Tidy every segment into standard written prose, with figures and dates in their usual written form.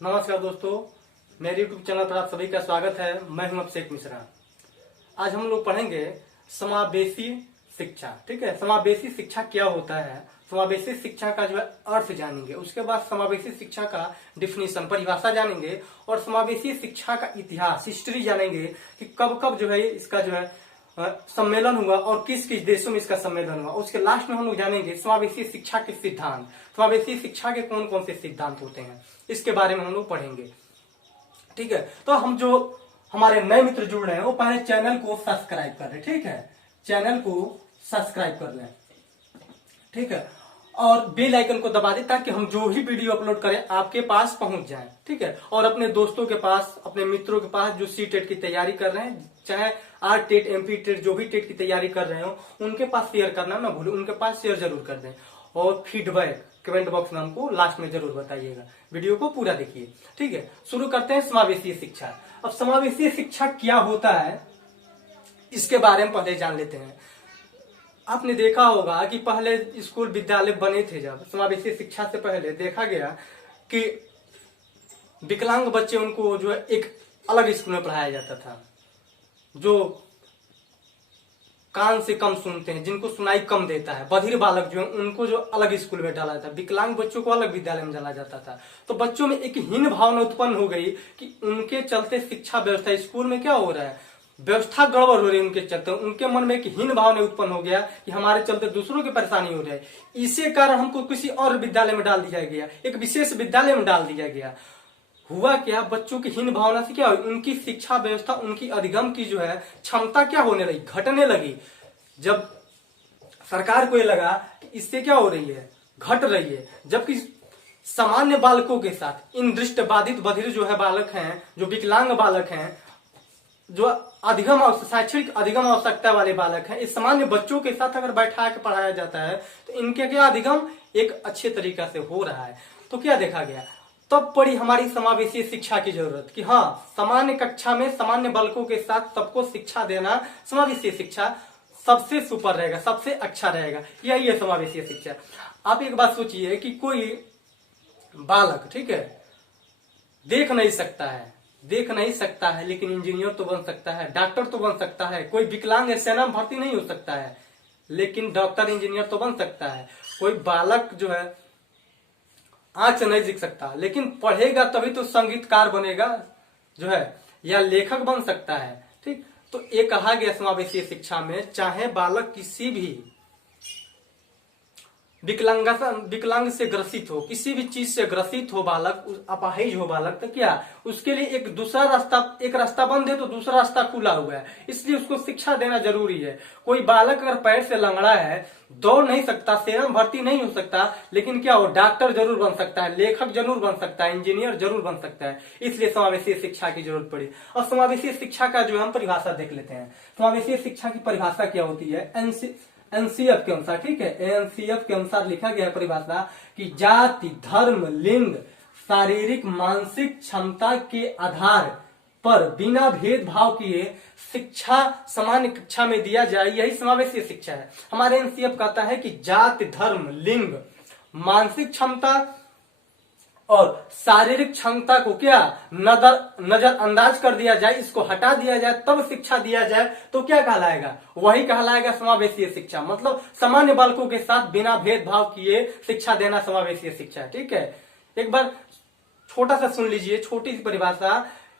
नमस्कार दोस्तों, मेरे YouTube चैनल पर आप सभी का स्वागत है। मैं हूं अभिषेक मिश्रा। आज हम लोग पढ़ेंगे समावेशी शिक्षा। ठीक है, समावेशी शिक्षा क्या होता है, समावेशी शिक्षा का जो है अर्थ जानेंगे। उसके बाद समावेशी शिक्षा का डिफिनीशन, परिभाषा जानेंगे और समावेशी शिक्षा का इतिहास, हिस्ट्री जानेंगे कि कब कब जो है इसका जो है सम्मेलन हुआ और किस किस देशों में इसका सम्मेलन हुआ। उसके लास्ट में हम लोग जानेंगे समावेशी शिक्षा के सिद्धांत, समावेशी शिक्षा के कौन कौन से सिद्धांत होते हैं, इसके बारे में हम लोग पढ़ेंगे। ठीक है, तो हम जो हमारे नए मित्र जुड़ रहे हैं वो पहले चैनल को सब्सक्राइब कर रहे। ठीक है, चैनल को सब्सक्राइब कर लें। ठीक है, और बेल आइकन को दबा दें ताकि हम जो भी वीडियो अपलोड करें आपके पास पहुंच जाए। ठीक है, और अपने दोस्तों के पास, अपने मित्रों के पास जो सी-टेट की तैयारी कर रहे हैं, चाहे आर-टेट, एमपी-टेट, जो भी टेट की तैयारी कर रहे हो, उनके पास शेयर करना ना भूलें। उनके पास शेयर जरूर कर दें और फीडबैक कमेंट बॉक्स में हमको लास्ट में जरूर बताइएगा। वीडियो को पूरा देखिए। ठीक है, शुरू करते हैं समावेशी शिक्षा। अब समावेशी शिक्षा क्या होता है इसके बारे में पहले जान लेते हैं। आपने देखा होगा कि पहले स्कूल विद्यालय बने थे, जब समावेशी शिक्षा से पहले देखा गया कि विकलांग बच्चे उनको जो है एक अलग स्कूल में पढ़ाया जाता था। जो कान से कम सुनते हैं, जिनको सुनाई कम देता है, बधिर बालक जो है उनको जो अलग स्कूल में डाला जाता, विकलांग बच्चों को अलग विद्यालय में डाला जाता था। तो बच्चों में एक हीन भावना उत्पन्न हो गई कि उनके चलते शिक्षा व्यवस्था, स्कूल में क्या हो रहा है, व्यवस्था गड़बड़ हो रही है उनके चलते। उनके मन में एक हीन भावना उत्पन्न हो गया कि हमारे चलते दूसरों की परेशानी हो रही है, इसी कारण हमको किसी और विद्यालय में डाल दिया गया, एक विशेष विद्यालय में डाल दिया गया। हुआ क्या, बच्चों की हीन भावना से क्या हुई, उनकी शिक्षा व्यवस्था, उनकी अधिगम की जो है क्षमता क्या होने लगी, घटने लगी। जब सरकार को ये लगा कि इससे क्या हो रही है, घट रही है, जबकि सामान्य बालकों के साथ इन दृष्टि बाधित बधिर जो है बालक हैं, जो विकलांग बालक हैं, जो अधिगम शैक्षणिक अधिगम आवश्यकता वाले बालक हैं, इस सामान्य बच्चों के साथ अगर बैठा के पढ़ाया जाता है तो इनके क्या अधिगम एक अच्छे तरीका से हो रहा है। तो क्या देखा गया, तब पड़ी हमारी समावेशी शिक्षा की जरूरत कि हाँ, सामान्य कक्षा में सामान्य बालकों के साथ सबको शिक्षा देना, समावेशी शिक्षा सबसे सुपर रहेगा, सबसे अच्छा रहेगा। यही है समावेशी शिक्षा। आप एक बात सोचिए कि कोई बालक, ठीक है, देख नहीं सकता है लेकिन इंजीनियर तो बन सकता है, डॉक्टर तो बन सकता है। कोई विकलांग है, सेना में भर्ती नहीं हो सकता है लेकिन डॉक्टर इंजीनियर तो बन सकता है। कोई बालक जो है आंख से नहीं दिख सकता लेकिन पढ़ेगा तभी तो संगीतकार बनेगा जो है, या लेखक बन सकता है। ठीक, तो ये कहा गया समावेशी शिक्षा में, चाहे बालक किसी भी विकलांग से ग्रसित हो, किसी भी चीज से ग्रसित हो बालक, अपाहिज हो बालक, तो क्या उसके लिए एक दूसरा रास्ता, एक रास्ता बंद है तो दूसरा रास्ता खुला हुआ है, इसलिए उसको शिक्षा देना जरूरी है। कोई बालक अगर पैर से लंगड़ा है, दौड़ नहीं सकता, सेना में भर्ती नहीं हो सकता, लेकिन क्या वो डॉक्टर जरूर बन सकता है, लेखक जरूर बन सकता है, इंजीनियर जरूर बन सकता है। इसलिए समावेशी शिक्षा की जरूरत पड़ी। और समावेशी शिक्षा का जो हम परिभाषा देख लेते हैं। समावेशी शिक्षा की परिभाषा क्या होती है, एनसीएफ के अनुसार, ठीक है, एनसीएफ के अनुसार लिखा गया परिभाषा कि जाति, धर्म, लिंग, शारीरिक मानसिक क्षमता के आधार पर बिना भेदभाव किए शिक्षा सामान्य कक्षा में दिया जाए, यही समावेशी शिक्षा है। हमारे एनसीएफ कहता है कि जाति, धर्म, लिंग, मानसिक क्षमता और शारीरिक क्षमता को क्या नजरअंदाज कर दिया जाए, इसको हटा दिया जाए, तब शिक्षा दिया जाए तो क्या कहलाएगा, वही कहलाएगा समावेशी शिक्षा। मतलब सामान्य बालकों के साथ बिना भेदभाव किए शिक्षा देना समावेशी शिक्षा है। ठीक है, एक बार छोटा सा सुन लीजिए, छोटी सी परिभाषा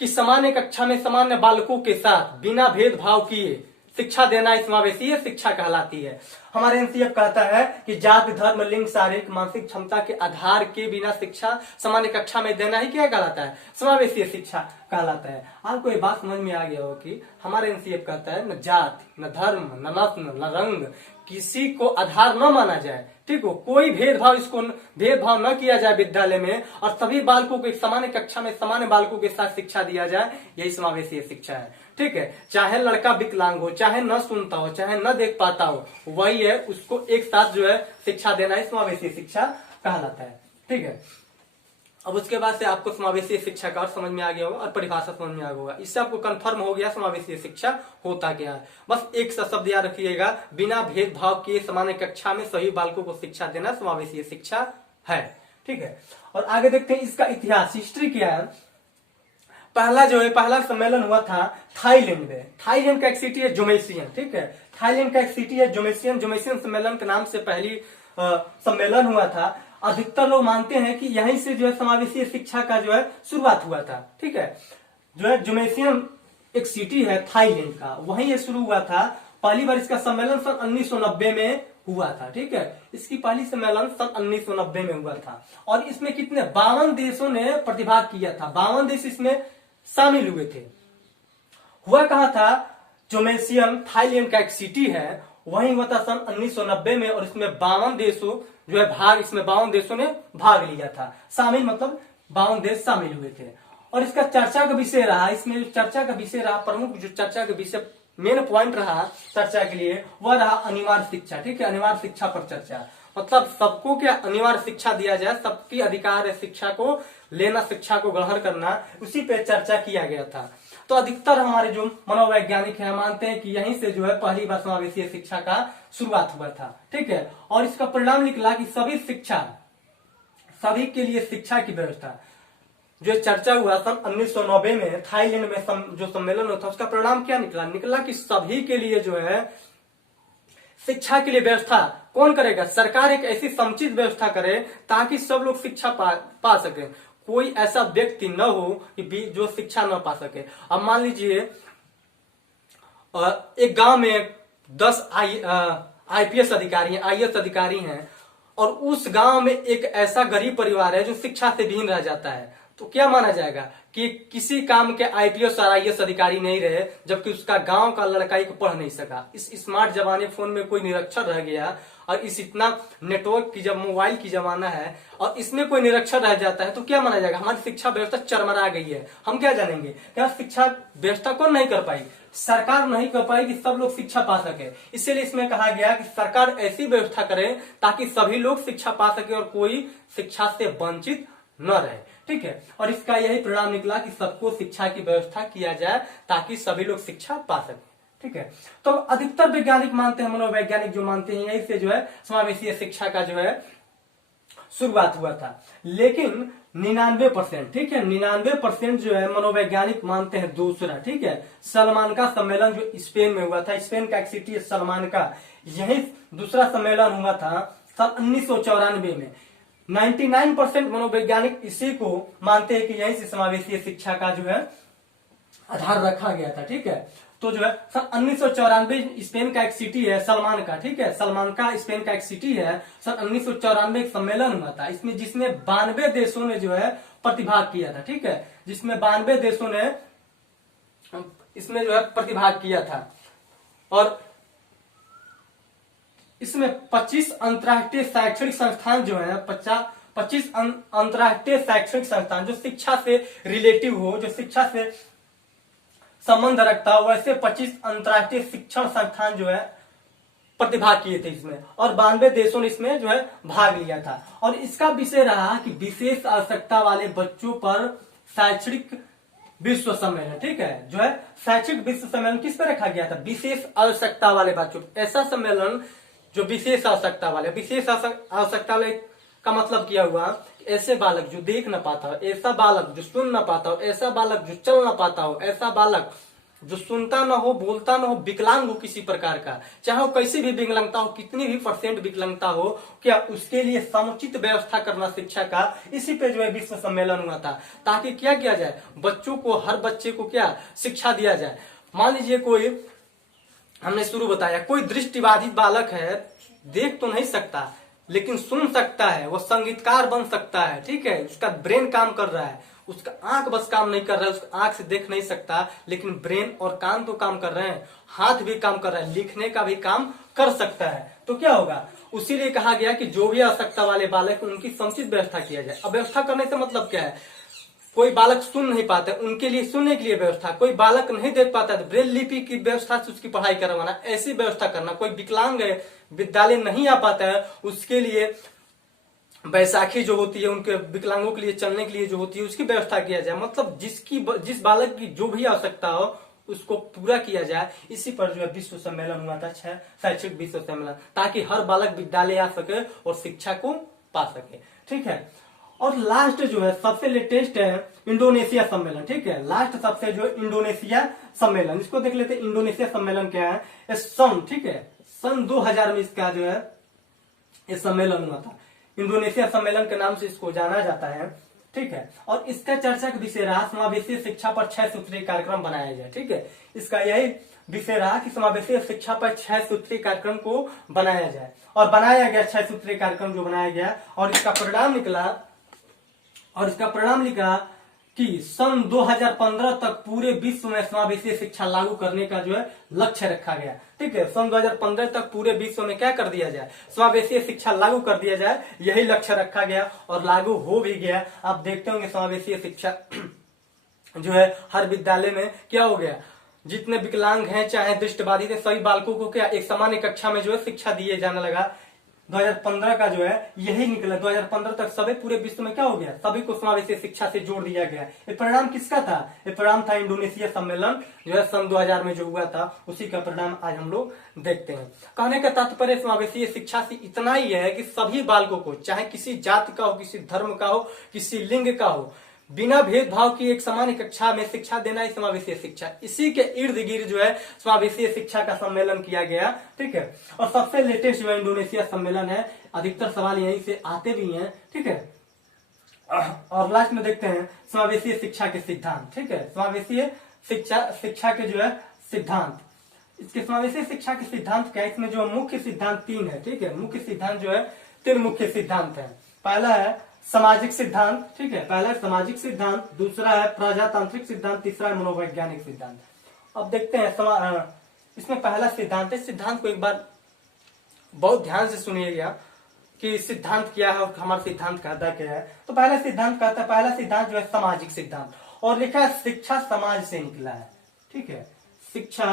कि सामान्य कक्षा में सामान्य बालकों के साथ बिना भेदभाव किए शिक्षा देना समावेशी शिक्षा कहलाती है। हमारे एनसीएफ कहता है कि जाति, धर्म, लिंग, शारीरिक मानसिक क्षमता के आधार के बिना शिक्षा सामान्य कक्षा में देना ही क्या कहलाता है, समावेशी शिक्षा कहलाता है। आपको ये बात समझ में आ गया हो कि हमारे एनसीएफ कहता है न जाति, न धर्म, न नस्ल, न रंग, किसी को आधार न माना जाए। ठीक हो, कोई भेदभाव, इसको भेदभाव न किया जाए विद्यालय में, और सभी बालकों को एक सामान्य कक्षा में सामान्य बालकों के साथ शिक्षा दिया जाए, यही समावेशी शिक्षा है। ठीक है, चाहे लड़का विकलांग हो, चाहे न सुनता हो, चाहे न देख पाता हो, वही है, उसको एक साथ जो है शिक्षा देना ही समावेशी शिक्षा कहलाता है। ठीक है, अब उसके बाद से आपको समावेशी शिक्षा का अर्थ समझ में आ गया होगा और परिभाषा समझ में आ गया होगा। इससे आपको कंफर्म हो गया समावेशी शिक्षा होता क्या है। बस एक सा शब्द याद रखिएगा, बिना भेदभाव के सामान्य कक्षा में सभी बालकों को शिक्षा देना समावेशी शिक्षा है। ठीक है। और आगे देखते हैं इसका इतिहास, हिस्ट्री क्या है। पहला सम्मेलन हुआ था थाईलैंड में। थाईलैंड का एक सिटी है जोमेसियन, ठीक है। थाईलैंड का एक सिटी है जोमेसियन। जोमेसियन सम्मेलन के नाम से पहली सम्मेलन हुआ था। अधिकतर लोग मानते हैं कि यहीं से जो है समावेशी शिक्षा का जो है शुरुआत हुआ था, ठीक है। जो है जोमेसियन एक सिटी है थाईलैंड का, वहीं ये शुरू हुआ था। पहली बार इसका सम्मेलन सन 1990 में हुआ था, ठीक है। इसकी पहली सम्मेलन सन 1990 में हुआ था और इसमें कितने 52 देशों ने प्रतिभाग किया था। 52 देश इसमें शामिल हुए थे। हुआ कहा था, जोमेसियन थाईलैंड का एक सिटी है, वहीं हुआ था सन 1990 में और इसमें 52 देशों जो है इसमें 52 देशों ने भाग लिया था। शामिल मतलब 52 देश शामिल हुए थे। और इसका चर्चा का विषय रहा, इसमें जो चर्चा का विषय रहा, प्रमुख जो चर्चा का विषय मेन पॉइंट रहा चर्चा के लिए, वह रहा अनिवार्य शिक्षा, ठीक है। अनिवार्य शिक्षा पर चर्चा, मतलब सबको क्या अनिवार्य शिक्षा दिया जाए, सबकी अधिकार है शिक्षा को लेना, शिक्षा को ग्रहण करना, उसी पे चर्चा किया गया था। तो अधिकतर हमारे जो मनोवैज्ञानिक हैं मानते हैं कि यहीं से जो है पहली बार समावेशी शिक्षा का शुरुआत हुआ था, ठीक है। और इसका परिणाम निकला कि सभी के लिए शिक्षा की व्यवस्था जो चर्चा हुआ सन 1990 में थाईलैंड में जो सम्मेलन हुआ था, उसका परिणाम क्या निकला कि सभी के लिए जो है शिक्षा के लिए व्यवस्था कौन करेगा? सरकार एक ऐसी समुचित व्यवस्था करे ताकि सब लोग शिक्षा पा सके, कोई ऐसा व्यक्ति न हो कि जो शिक्षा न पा सके। अब मान लीजिए एक गांव में 10 आईपीएस अधिकारी हैं, आईएएस अधिकारी हैं और उस गांव में एक ऐसा गरीब परिवार है जो शिक्षा से विहीन रह जाता है, तो क्या माना जाएगा कि किसी काम के आईपीएस और आईएएस अधिकारी नहीं रहे, जबकि उसका गांव का लड़का एक पढ़ नहीं सका। इस स्मार्ट जमाने फोन में कोई निरक्षर रह गया और इस इतना नेटवर्क की जब मोबाइल की जमाना है और इसमें कोई निरक्षर रह जाता है, तो क्या माना जाएगा? हमारी शिक्षा व्यवस्था चरमरा गई है। हम क्या जानेंगे? क्या शिक्षा व्यवस्था कौन नहीं कर पाई? सरकार नहीं कर पाई कि सब लोग शिक्षा पा सके। इसीलिए इसमें कहा गया कि सरकार ऐसी व्यवस्था करे ताकि सभी लोग शिक्षा पा सके और कोई शिक्षा से वंचित न रहे, ठीक है। और इसका यही परिणाम निकला कि सबको शिक्षा की व्यवस्था किया जाए ताकि सभी लोग शिक्षा पा सके, ठीक है। तो अधिकतर वैज्ञानिक मानते हैं, मनोवैज्ञानिक जो मानते हैं, यही से जो है समावेशी शिक्षा का जो है शुरुआत हुआ था। लेकिन 99%, ठीक है, 99% जो है मनोवैज्ञानिक मानते हैं दूसरा, ठीक है। सलमान का सम्मेलन जो स्पेन में हुआ था, स्पेन का एक सिटी है सलमान का, यही दूसरा सम्मेलन हुआ था सन 1994 में। 99% मनोवैज्ञानिक इसी को मानते हैं कि यहीं से समावेशी शिक्षा का जो है आधार रखा गया था, ठीक है। तो जो है सन 1994 स्पेन का एक सिटी है सलमान का, ठीक है, सलमान का स्पेन का एक सिटी है। सन 1994 एक सम्मेलन हुआ था इसमें, जिसमें 92 देशों ने जो है प्रतिभाग किया था, ठीक है, जिसमें 92 देशों ने इसमें जो है प्रतिभाग किया था। और इसमें 25 अंतर्राष्ट्रीय शैक्षणिक संस्थान जो है, 25 अंतर्राष्ट्रीय शैक्षणिक संस्थान जो शिक्षा से रिलेटिव हो, जो शिक्षा से संबंध रखता हो, वैसे 25 अंतर्राष्ट्रीय शिक्षण संस्थान जो है प्रतिभाग किए थे इसमें और 92 देशों ने इसमें जो है भाग लिया था। और इसका विषय रहा कि विशेष आवश्यकता वाले बच्चों पर शैक्षणिक विश्व सम्मेलन, ठीक है। जो है शैक्षिक विश्व सम्मेलन किस पर रखा गया था? विशेष आवश्यकता वाले बच्चों, ऐसा सम्मेलन जो विशेष आवश्यकता वाले, विशेष आवश्यकता वाले का मतलब क्या हुआ? ऐसे बालक जो देख न पाता हो, ऐसा बालक जो सुन न पाता हो, ऐसा बालक जो चल न पाता हो, ऐसा बालक जो सुनता न हो, बोलता न हो, विकलांग हो किसी प्रकार का, चाहे वो कैसी भी विकलांगता हो, कितनी भी % विकलांगता हो, क्या उसके लिए समुचित व्यवस्था करना शिक्षा का, इसी पे जो है विश्व सम्मेलन हुआ था, ताकि क्या किया जाए? बच्चों को, हर बच्चे को क्या शिक्षा दिया जाए। मान लीजिए कोई, हमने शुरू बताया, कोई दृष्टिबाधित बालक है, देख तो नहीं सकता लेकिन सुन सकता है, वो संगीतकार बन सकता है, ठीक है, उसका ब्रेन काम कर रहा है, उसका आंख बस काम नहीं कर रहा है, उसका आंख से देख नहीं सकता लेकिन ब्रेन और कान तो काम कर रहे हैं, हाथ भी काम कर रहा है, लिखने का भी काम कर सकता है, तो क्या होगा? उसीलिए कहा गया कि जो भी आवश्यकता वाले बालक उनकी समुचित व्यवस्था किया जाए। अब व्यवस्था करने से मतलब क्या है? कोई बालक सुन नहीं पाते, उनके लिए सुनने के लिए व्यवस्था, कोई बालक नहीं देख पाता तो ब्रेल लिपि की व्यवस्था से उसकी पढ़ाई करवाना, ऐसी व्यवस्था करना। कोई विकलांग है, विद्यालय नहीं आ पाता है, उसके लिए बैसाखी जो होती है, उनके विकलांगों के लिए चलने के लिए जो होती है, उसकी व्यवस्था किया जाए। मतलब जिस बालक की जो भी आवश्यकता हो उसको पूरा किया जाए। इसी पर जो है विश्व सम्मेलन हुआ था, शैक्षिक विश्व सम्मेलन, ताकि हर बालक विद्यालय आ सके और शिक्षा को पा सके, ठीक है। और लास्ट जो है सबसे लेटेस्ट है इंडोनेशिया सम्मेलन, ठीक है। लास्ट सबसे जो इंडोनेशिया सम्मेलन, इसको देख लेते हैं। इंडोनेशिया सम्मेलन क्या है, ये सन, ठीक है, सन 2000 में इसका जो है ये सम्मेलन हुआ था। इंडोनेशिया सम्मेलन के नाम से इसको जाना जाता है, ठीक है। और इसका चर्चा का विषय रहा समावेशी शिक्षा पर 6 सूत्रीय कार्यक्रम बनाया जाए, ठीक है। इसका यही विषय रहा कि समावेशी शिक्षा पर 6 सूत्रीय कार्यक्रम को बनाया जाए, और बनाया गया 6 सूत्रीय कार्यक्रम जो बनाया गया, और इसका परिणाम निकला कि सन 2015 तक पूरे विश्व में समावेशी शिक्षा लागू करने का जो है लक्ष्य रखा गया, ठीक है। सन 2015 तक पूरे विश्व में क्या कर दिया जाए, समावेशी शिक्षा लागू कर दिया जाए, यही लक्ष्य रखा गया और लागू हो भी गया। आप देखते होंगे समावेशी शिक्षा जो है हर विद्यालय में क्या हो गया, जितने विकलांग हैं चाहे दृष्टिबाधित है, सभी बालकों को क्या एक सामान्य कक्षा में जो है शिक्षा दिए जाने लगा। 2015 का जो है यही निकला, 2015 तक सभी पूरे विश्व में क्या हो गया, सभी को समावेशी शिक्षा से जोड़ दिया गया। ये परिणाम किसका था, ये परिणाम था इंडोनेशिया सम्मेलन जो है सन 2000 में जो हुआ था, उसी का परिणाम आज हम लोग देखते हैं। कहने का तात्पर्य समावेशी शिक्षा से इतना ही है कि सभी बालकों को, चाहे किसी जाति का हो, किसी धर्म का हो, किसी लिंग का हो, बिना भेदभाव की एक सामान्य कक्षा में शिक्षा देना ही समावेशी शिक्षा। इसी के इर्द गिर्द जो है समावेशी शिक्षा का सम्मेलन किया गया, ठीक है। और सबसे लेटेस्ट जो है इंडोनेशिया सम्मेलन है, अधिकतर सवाल यहीं से आते भी हैं, ठीक है। और लास्ट में देखते हैं समावेशी शिक्षा के सिद्धांत, ठीक है। समावेशी शिक्षा के जो है सिद्धांत, इसके समावेशी शिक्षा के सिद्धांत क्या है, इसमें जो मुख्य सिद्धांत 3 है, ठीक है। मुख्य सिद्धांत जो है 3 मुख्य सिद्धांत है। पहला है सामाजिक सिद्धांत, ठीक है, पहला है सामाजिक सिद्धांत, दूसरा है प्रजातांत्रिक सिद्धांत, तीसरा है मनोवैज्ञानिक सिद्धांत। अब देखते हैं इसमें पहला सिद्धांत है। सिद्धांत को एक बार बहुत ध्यान से सुनिएगा कि सिद्धांत क्या है और हमारा सिद्धांत कहता क्या है। तो पहला सिद्धांत कहता है, पहला सिद्धांत जो है सामाजिक सिद्धांत, और लिखा है शिक्षा समाज से निकला है, ठीक है। शिक्षा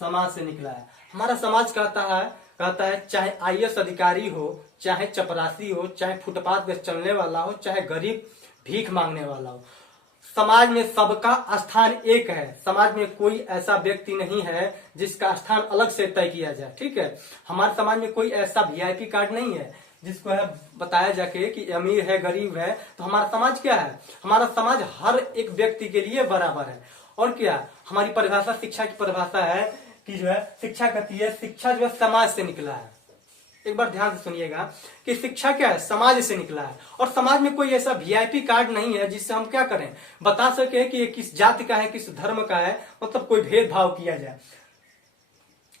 समाज से निकला है। हमारा समाज कहता है चाहे IAS अधिकारी हो, चाहे चपरासी हो, चाहे फुटपाथ पे चलने वाला हो, चाहे गरीब भीख मांगने वाला हो, समाज में सबका स्थान एक है। समाज में कोई ऐसा व्यक्ति नहीं है जिसका स्थान अलग से तय किया जाए, ठीक है। हमारे समाज में कोई ऐसा VIP कार्ड नहीं है जिसको है बताया जाके कि अमीर है गरीब है। तो हमारा समाज क्या है, हमारा समाज हर एक व्यक्ति के लिए बराबर है। और क्या हमारी परिभाषा, शिक्षा की परिभाषा है कि जो है शिक्षा कहती है, शिक्षा जो है समाज से निकला है। एक बार ध्यान से सुनिएगा कि शिक्षा क्या है, समाज से निकला है। और समाज में कोई ऐसा VIP कार्ड नहीं है जिससे हम क्या करें, बता सके कि ये किस जाति का है, किस धर्म का है, मतलब कोई भेदभाव किया जाए।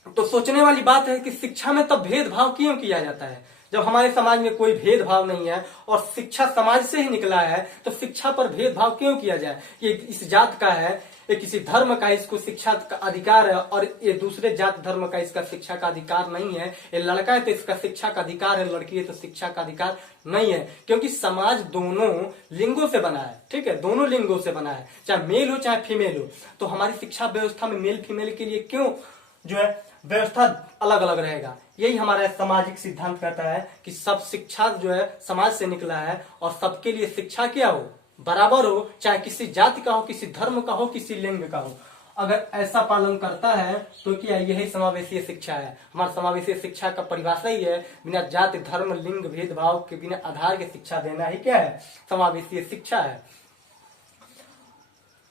तो सोचने वाली बात है कि शिक्षा में तब भेदभाव क्यों किया जाता है, जब हमारे समाज में कोई भेदभाव नहीं है और शिक्षा समाज से ही निकला है, तो शिक्षा पर भेदभाव क्यों किया जाए कि इस जात का है, ये किसी धर्म का, इसको शिक्षा का अधिकार है, और ये दूसरे जात धर्म का इसका शिक्षा का अधिकार नहीं है। ये लड़का है तो इसका शिक्षा का अधिकार है, लड़की है तो शिक्षा का अधिकार नहीं है। क्योंकि समाज दोनों लिंगों से बना है, ठीक है, दोनों लिंगों से बना है, चाहे मेल हो चाहे फीमेल हो। तो हमारी शिक्षा व्यवस्था में मेल फीमेल के लिए क्यों जो है व्यवस्था अलग अलग रहेगा। यही हमारा सामाजिक सिद्धांत कहता है कि सब शिक्षा जो है समाज से निकला है, और सबके लिए शिक्षा क्या हो, बराबर हो, चाहे किसी जाति का हो, किसी धर्म का हो, किसी लिंग का हो। अगर ऐसा पालन करता है तो क्या यही समावेशी शिक्षा है। हमारा समावेशी शिक्षा का परिभाषा ही है, बिना जाति धर्म लिंग भेदभाव के बिना आधार के शिक्षा देना ही क्या है, समावेशी शिक्षा है।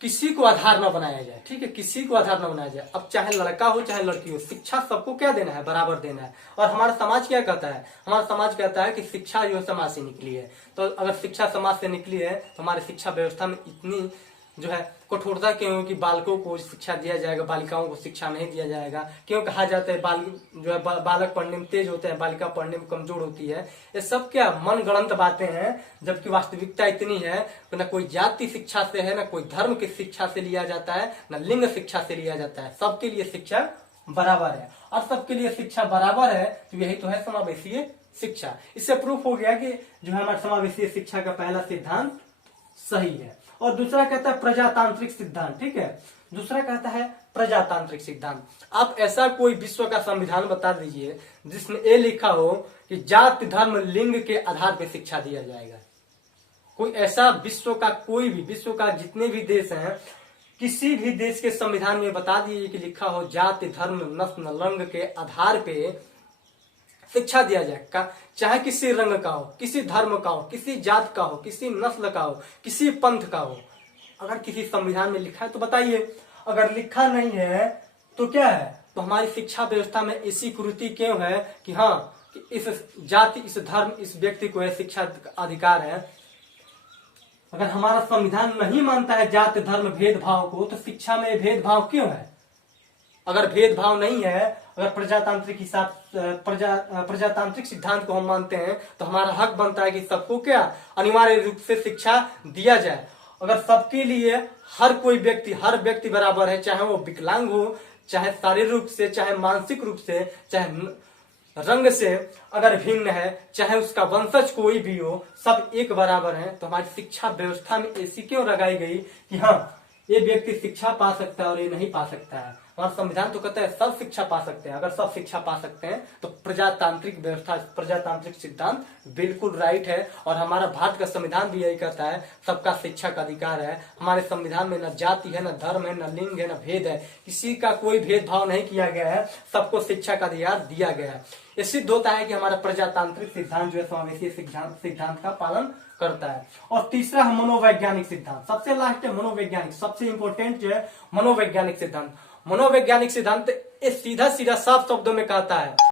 किसी को आधार न बनाया जाए, ठीक है, किसी को आधार न बनाया जाए। अब चाहे लड़का हो चाहे लड़की हो, शिक्षा सबको क्या देना है, बराबर देना है। और हमारा समाज क्या कहता है, हमारा समाज कहता है कि शिक्षा जो है समाज से निकली है। तो अगर शिक्षा समाज से निकली है तो हमारी शिक्षा व्यवस्था में इतनी जो है कठोरता क्यों कि बालकों को शिक्षा दिया जाएगा, बालिकाओं को शिक्षा नहीं दिया जाएगा। क्यों कहा जाता है जो है बालक पढ़ने में तेज होते हैं, बालिका पढ़ने में कमजोर होती है। ये सब क्या मन गणंत बातें हैं, जबकि वास्तविकता इतनी है कि न कोई जाति शिक्षा से है, न कोई धर्म की शिक्षा से लिया जाता है, न लिंग शिक्षा से लिया जाता है। सबके लिए शिक्षा बराबर है, और सबके लिए शिक्षा बराबर है तो यही तो है समावेशी शिक्षा। इससे प्रूफ हो गया कि जो है हमारा समावेशी शिक्षा का पहला सिद्धांत सही है। और दूसरा कहता है प्रजातांत्रिक सिद्धांत, ठीक है, दूसरा कहता है प्रजातांत्रिक सिद्धांत। आप ऐसा कोई विश्व का संविधान बता दीजिए जिसमें ये लिखा हो कि जाति धर्म लिंग के आधार पर शिक्षा दिया जाएगा। कोई ऐसा विश्व का, कोई भी विश्व का जितने भी देश हैं, किसी भी देश के संविधान में बता दीजिए कि लिखा हो जाति धर्म नस्ल लिंग के आधार पे शिक्षा दिया जाए चाहे किसी रंग का हो, किसी धर्म का हो, किसी जात का हो, किसी नस्ल का हो, किसी पंथ का हो। अगर किसी संविधान में लिखा है तो बताइए, अगर लिखा नहीं है तो क्या है? तो हमारी शिक्षा व्यवस्था में ऐसी कुरीति क्यों है कि हाँ कि इस जाति, इस धर्म, इस व्यक्ति को यह शिक्षा अधिकार है। अगर हमारा संविधान नहीं मानता है जात धर्म भेदभाव को, तो शिक्षा में भेदभाव क्यों है? अगर भेदभाव नहीं है, अगर प्रजातांत्रिक सिद्धांत को हम मानते हैं, तो हमारा हक बनता है कि सबको क्या अनिवार्य रूप से शिक्षा दिया जाए। अगर सबके लिए हर व्यक्ति बराबर है, चाहे वो विकलांग हो, चाहे शारीरिक रूप से, चाहे मानसिक रूप से, चाहे रंग से अगर भिन्न है, चाहे उसका वंशज कोई भी हो, सब एक बराबर है। तो हमारी शिक्षा व्यवस्था में ऐसी क्यों लगाई गई कि हाँ ये व्यक्ति शिक्षा पा सकता है और ये नहीं पा सकता है? हमारा संविधान तो कहता है सब शिक्षा पा सकते हैं। अगर सब शिक्षा पा सकते हैं तो प्रजातांत्रिक व्यवस्था, प्रजातांत्रिक सिद्धांत बिल्कुल राइट है। और हमारा भारत का संविधान भी यही कहता है सबका शिक्षा का अधिकार है। हमारे संविधान में न जाति है, न धर्म है, न लिंग है, न भेद है, किसी का कोई भेदभाव नहीं किया गया है, सबको शिक्षा का अधिकार दिया गया है। ये सिद्ध होता है कि हमारा प्रजातांत्रिक सिद्धांत जो है समावेशी सिद्धांत का पालन करता है। और तीसरा है मनोवैज्ञानिक सिद्धांत। सबसे लास्ट है मनोवैज्ञानिक, सबसे इंपॉर्टेंट जो है मनोवैज्ञानिक सिद्धांत। मनोवैज्ञानिक सिद्धांत सीधा साफ शब्दों में कहता है